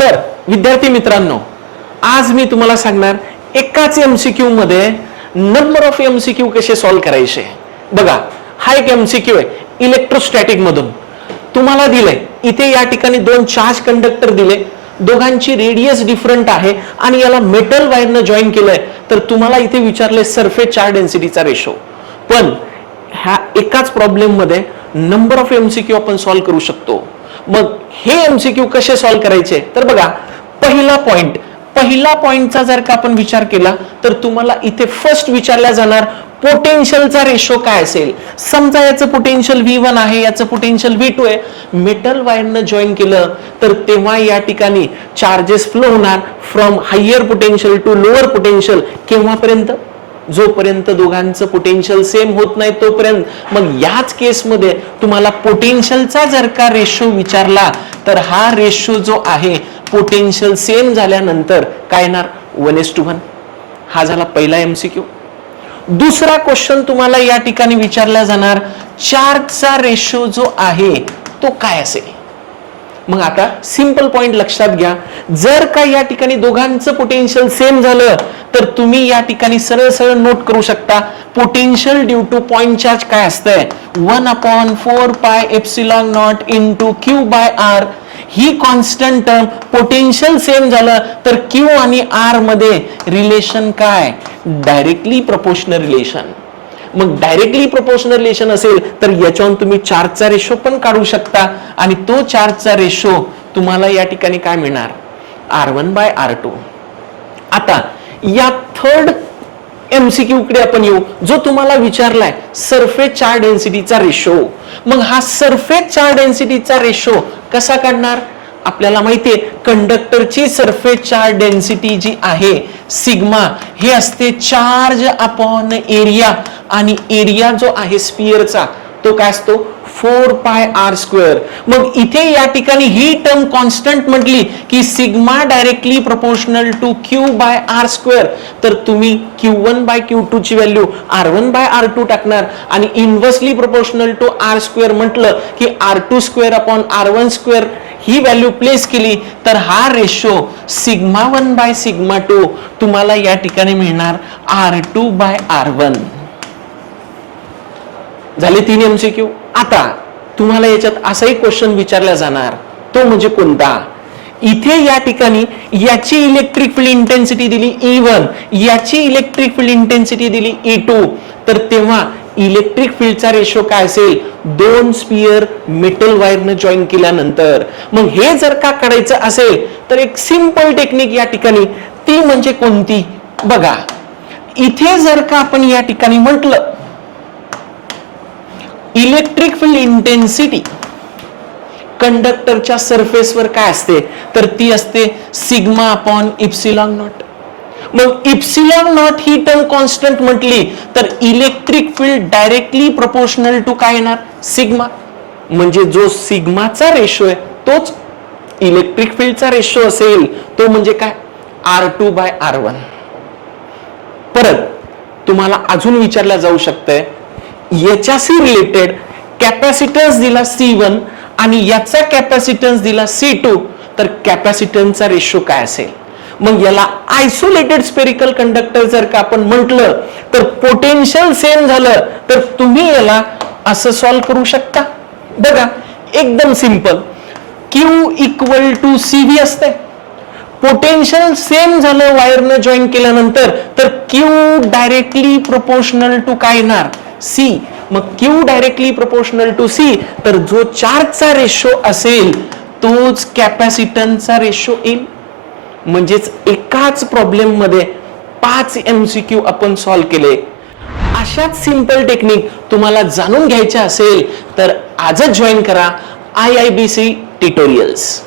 तर विद्यार्थी मित्रांनो, आज मी तुम्हाला सांगणार एकाच एमसीक्यू मध्ये नंबर ऑफ एमसीक्यू कसे सॉल्व्ह करायचे. बघा, हा एक एमसीक्यू आहे इलेक्ट्रोस्टॅटिक मधून. तुम्हाला दिलंय इथे या ठिकाणी दोन चार्ज कंडक्टर दिले, दोघांची रेडियस डिफरंट आहे आणि याला मेटल वायरनं जॉईन केलंय. तर तुम्हाला इथे विचारले सरफेस चार्ज डेन्सिटीचा रेशो. पण ह्या एकाच प्रॉब्लेम मध्ये नंबर ऑफ एमसीक्यू आपण सॉल्व्ह करू शकतो. मग हे एमसीक्यू कसे सॉल्व्ह करायचे, तर बघा, पहिला पॉइंटचा जर का आपण विचार केला तर तुम्हाला इथे फर्स्ट विचारला जाणार पोटेन्शियलचा रेशो काय असेल. समजा याचं पोटेन्शियल V1 आहे, याचं पोटेन्शियल V2 आहे. मेटल वायरनं जॉईन केलं तर तेव्हा या ठिकाणी चार्जेस फ्लो होणार from higher potential to lower potential. केव्हापर्यंत? जोपर्यंत दोघांचं पोटेन्शियल सेम होत नाही तोपर्यंत. मग याच केसमध्ये तुम्हाला पोटेन्शियलचा जर का रेशो विचारला तर हा रेशो जो आहे पोटेन्शियल सेम झाल्यानंतर काय येणार? 1:1. हा झाला पहिला एमसीक्यू. दुसरा क्वेश्चन तुम्हाला या ठिकाणी विचारला जाणार चार्जचा रेशो जो आहे तो काय असेल. मग आता सिंपल पॉइंट लक्षात घ्या, जर का या ठिकाणी दोघांचं पोटेन्शियल सेम झालं तर तुम्ही या ठिकाणी सरळ सरळ नोट करू शकता potential due two point charge काय असतंय 1/4πε0 इंटू Q/R. ही कॉन्स्टंट टर्म पोटेन्शियल सेम झालं तर Q आणि R मध्ये रिलेशन काय? Directly proportional relation. मग डायरेक्टली प्रोपोर्शनल रिलेशन असेल तर याच्यावरून तुम्ही चार्जचा रेशो पण काढू शकता आणि तो चार्जचा रेशो तुम्हाला या ठिकाणी काय मिळणार? R1/R2. आता या थर्ड एमसीक्यू कडे आपण येऊ, जो तुम्हाला विचारलाय सरफेस चार्ज डेन्सिटीचा रेशो. मग हा सरफेस चार्ज डेन्सिटीचा रेशो कसा काढणार? आपल्याला माहितीये कंडक्टरची सरफेस चार्ज डेन्सिटी जी आहे सिग्मा हे असते चार्ज अपॉन एरिया, आणि एरिया जो आहे स्फिअरचा तो काय असतो 4πr². मग इथे या ठिकाणी ही टर्म कॉन्स्टंट म्हटली की sigma directly proportional to Q/R². तर तुम्ही Q1/Q2 ची व्हॅल्यू R1/R2 टाकणार आणि इनव्हर्सली प्रोपोर्शनल टू R² म्हटलं की R2² अपॉन R1² ही व्हॅल्यू प्लेस केली तर हा रेशो σ1/σ2 तुम्हाला या ठिकाणी मिळणार R2/R1. झाले 3 एमसीक्यू. आता तुम्हाला याच्यात असाही क्वेश्चन विचारला जाणार, तो म्हणजे कोणता? इथे या ठिकाणी याची इलेक्ट्रिक फील्ड इंटेन्सिटी दिली E1, याची इलेक्ट्रिक फील्ड इंटेन्सिटी दिली E2. तर तेव्हा इलेक्ट्रिक फील्डचा रेशो काय असेल? दोन स्पियर मेटल वायरने जॉईन केल्यानंतर. मग हे जर का काढायचं असेल तर एक सिंपल टेक्निक या ठिकाणी, ती म्हणजे कोणती? बघा, इथे जर का आपण या ठिकाणी म्हटलं इलेक्ट्रिक फील्ड इंटेन्सिटी कंडक्टरच्या सरफेसवर काय असते, तर ती असते σ/ε0. मग ε0 ही टर्म कॉन्स्टंट म्हटली तर electric field directly proportional to काय येणार? सिग्मा. म्हणजे जो सिग्माचा रेशो आहे तोच इलेक्ट्रिक फील्डचा रेशो असेल, तो म्हणजे काय? R2/R1. परत तुम्हाला अजून विचारला जाऊ शकतंय याच्याशी रिलेटेड कॅपॅसिटन्स दिला C1 आणि याचा कॅपॅसिटन्स दिला C2, तर कॅपॅसिटन्सचा रेशो काय असेल? मग याला आयसोलेटेड स्पेरिकल कंडक्टर जर का आपण म्हटलं तर पोटेन्शियल सेम झालं तर तुम्ही याला असं सॉल्व्ह करू शकता. बघा, एकदम सिंपल. Q = CV असते. पोटेन्शियल सेम झालं वायरनं जॉईन केल्यानंतर तर Q डायरेक्टली प्रोपोर्शनल टू काय येणार? C. मग Q directly proportional to C, तर जो चार्जचा रेशो असेल तोच कॅपॅसिटन्सचा रेशो येईल. म्हणजेच एकाच प्रॉब्लेम मध्ये 5 एमसीक्यू आपण सॉल्व्ह केले. अशाच सिंपल टेक्निक तुम्हाला जाणून घ्यायच्या असेल तर आजच जॉईन करा IIBC ट्युटोरियल्स.